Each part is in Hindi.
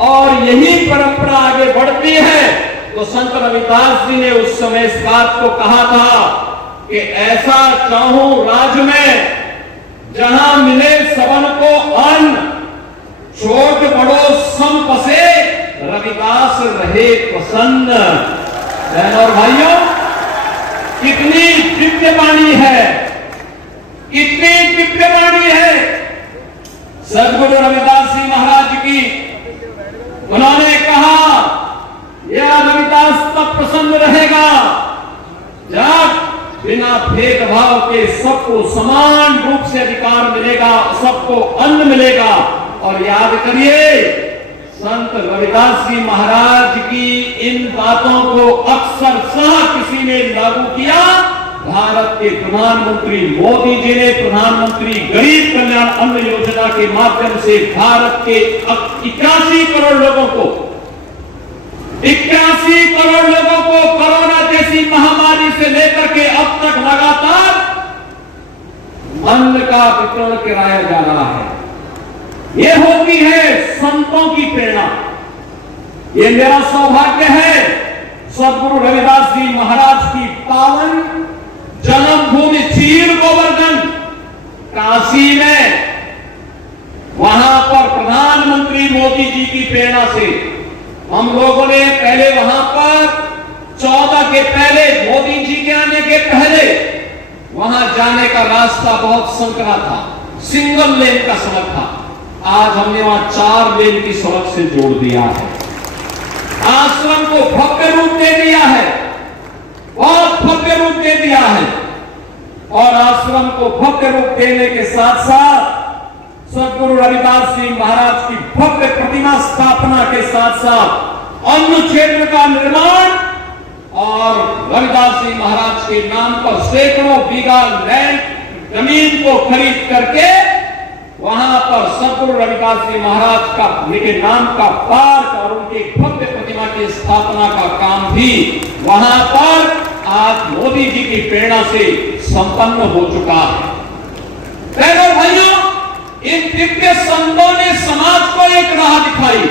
और यही परंपरा आगे बढ़ती है। तो संत रविदास जी ने उस समय इस बात को कहा था कि ऐसा चाहूं राज में जहां मिले सबन को अन्न, छोट बड़ो सम पसे, रविदास रहे प्रसन्न। बहनों और भाइयों, कितनी दिव्य वाणी है, कितनी दिव्य वाणी है सदगुरु रविदास जी महाराज की। उन्होंने कहा यह रविदास तब प्रसन्न रहेगा जब बिना भेदभाव के सबको समान रूप से अधिकार मिलेगा, सबको अन्न मिलेगा। और याद करिए, संत रविदास जी महाराज की इन बातों को अक्सर किसी ने लागू किया। भारत के प्रधानमंत्री मोदी जी ने प्रधानमंत्री गरीब कल्याण अन्न योजना के माध्यम से भारत के 81 करोड़ लोगों को 81 करोड़ लोगों को कोरोना जैसी महामारी से लेकर के अब तक लगातार अन्न का वितरण कराया जा रहा है। यह होती है संतों की प्रेरणा। ये मेरा सौभाग्य है सदगुरु रविदास जी महाराज की पावन जन्मभूमि चीर गोवर्धन काशी में, वहां पर प्रधानमंत्री मोदी जी की प्रेरणा से हम लोगों ने पहले वहां पर 14 के पहले, मोदी जी के आने के पहले वहां जाने का रास्ता बहुत संकरा था, सिंगल लेन का सड़क था। आज हमने वहां 4 लेन की सड़क से जोड़ दिया है। आश्रम को भव्य रूप दे दिया है, बहुत भव्य रूप दे दिया है। और आश्रम को भव्य रूप देने के साथ साथ सदगुरु रविदास जी महाराज की भव्य प्रतिमा स्थापना के साथ साथ अन्न क्षेत्र का निर्माण और रविदास जी महाराज के नाम पर सैकड़ों बीघा लैंड जमीन को खरीद करके वहां पर सदगुरु रविदास जी महाराज का उनके नाम का पार्क और उनकी भव्य प्रतिमा की स्थापना का काम भी वहां पर आज मोदी जी की प्रेरणा से संपन्न हो चुका है। बहनों भाइयों, इन दिव्य संतों ने समाज को एक राह दिखाई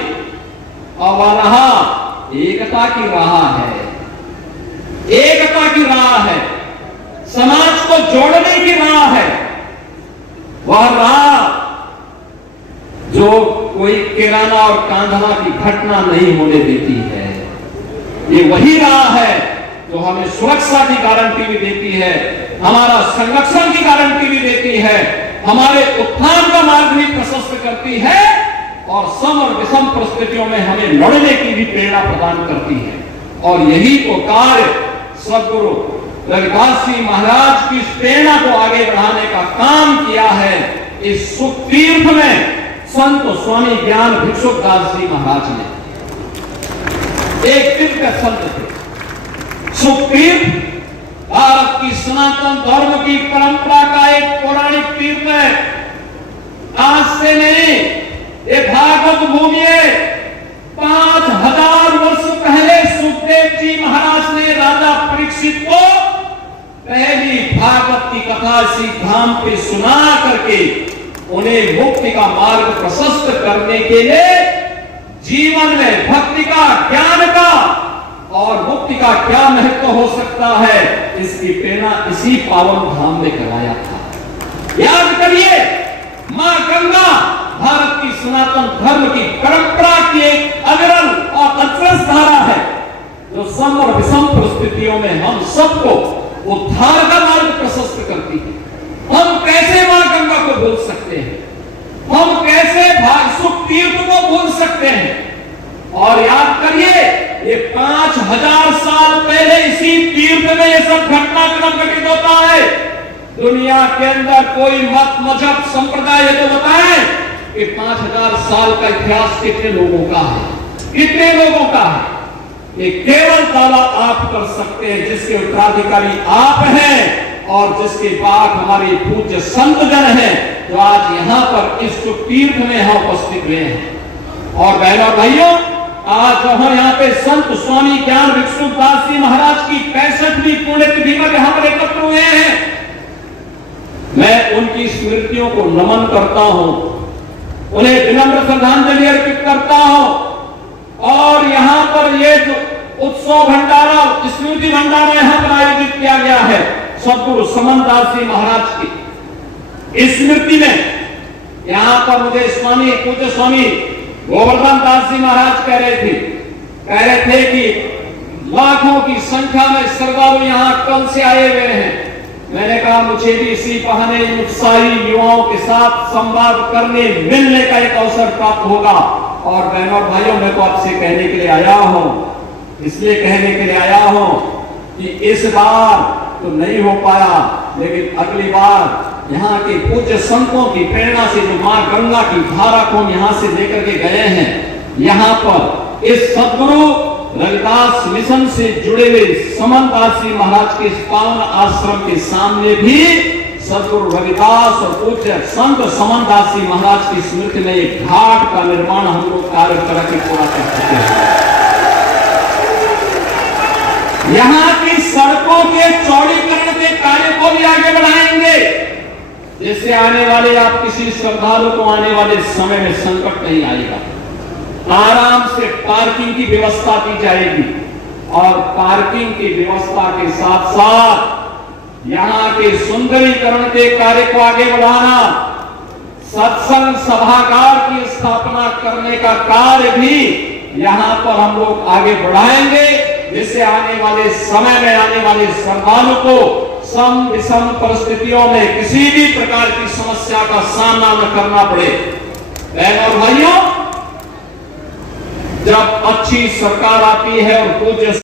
और वह राह एकता की राह है, एकता की राह है, समाज को जोड़ने की राह है। वह राह जो कोई किराना और कांधना की घटना नहीं होने देती है, ये वही राह है जो हमें सुरक्षा की गारंटी भी देती है, हमारा संरक्षण की गारंटी भी देती है, हमारे उत्थान का मार्ग भी प्रशस्त करती है और सम और विषम परिस्थितियों में हमें लड़ने की भी प्रेरणा प्रदान करती है। और यही तो कार्य सदगुरु रविदास जी महाराज की प्रेरणा को आगे बढ़ाने का काम किया है। इस सुख तीर्थ में संत स्वामी ज्ञान भिक्षुदास जी महाराज ने, एक दिव्य संत थे। सुख तीर्थ भारत की सनातन धर्म की परंपरा का एक पौराणिक तीर्थ है। आज से नहीं, ये भागवत भूमि है। 5000 वर्ष पहले सुखदेव जी महाराज ने राजा परीक्षित को पहली भागवत की कथा इसी धाम पे सुना करके उन्हें मुक्ति का मार्ग प्रशस्त करने के लिए जीवन में भक्ति का, ज्ञान का और मुक्ति का क्या महत्व हो सकता है, इसकी प्रेरणा इसी पावन धाम में कराया था। याद करिए, मां गंगा भारत की सनातन धर्म की परंपरा की एक अविरल और अग्रज धारा है, जो सम और विषम परिस्थितियों में हम सबको उद्धार का मार्ग प्रशस्त करती है। हम कैसे मां गंगा को भूल सकते हैं, हम कैसे सुख तीर्थ को भूल सकते हैं। और याद करिए, ये 5000 साल पहले इसी तीर्थ में ये सब घटनाक्रम घटित होता है। दुनिया के अंदर कोई मत, मजहब, संप्रदाय ये तो बताएं कि 5000 साल का इतिहास कितने लोगों का है, कितने लोगों का है। ये केवल दावा आप कर सकते हैं जिसके उत्तराधिकारी आप हैं और जिसके बाद हमारे पूज्य संत जन हैं, जो आज यहाँ पर इस तीर्थ में यहाँ उपस्थित हुए हैं। और बहनों भाइयों, आज हम यहाँ पे संत स्वामी ज्ञान भिक्षुदास जी महाराज की 65वीं पुण्यतिथि पर हम एकत्र हुए हैं। मैं उनकी स्मृतियों को नमन करता हूँ, उन्हें विनम्र श्रद्धांजलि अर्पित करता हूँ और यहाँ पर ये जो उत्सव भंडारा, स्मृति भंडारा यहाँ पर आयोजित किया गया है सदगुरु समनदास जी महाराज की स्मृति में। यहाँ पर मुझे स्वामी पूज्य स्वामी गोवर्धन दास जी महाराज कह रहे थे कि लाखों की संख्या में श्रद्धालु यहाँ कल से आए हुए हैं। मैंने कहा मुझे भी इसी बहाने उत्साही युवाओं के साथ संवाद करने मिलने का एक अवसर प्राप्त होगा। और बहनों और भाइयों, मैं तो आपसे कहने के लिए आया हूं, इसलिए कहने के लिए आया हूं कि इस बार तो नहीं हो पाया, लेकिन अगली बार यहाँ के पूज्य संतों की प्रेरणा से जो मां गंगा की धारा को यहाँ से लेकर के गए हैं, यहाँ पर इस सदगुरु रविदास मिशन से जुड़े हुए समनदास जी महाराज के पावन आश्रम के सामने भी सदगुरु रविदास और पूज्य संत समनदास जी महाराज की स्मृति में एक घाट का निर्माण हम लोग कार्य करके पूरा कर चुके हैं। यहाँ की सड़कों के चौड़ीकरण के कार्य को भी आगे बढ़ाएंगे, जिससे आने वाले आप किसी श्रद्धालु को आने वाले समय में संकट नहीं आएगा। आराम से पार्किंग की व्यवस्था की जाएगी और पार्किंग की व्यवस्था के साथ साथ यहाँ के सुंदरीकरण के कार्य को आगे बढ़ाना, सत्संग सभागार की स्थापना करने का कार्य भी यहाँ पर हम लोग आगे बढ़ाएंगे, जिससे आने वाले समय में आने वाले श्रद्धालु को सम विषम परिस्थितियों में किसी भी प्रकार की समस्या का सामना न करना पड़े। बहनों और भाइयों, जब अच्छी सरकार आती है और पूज्य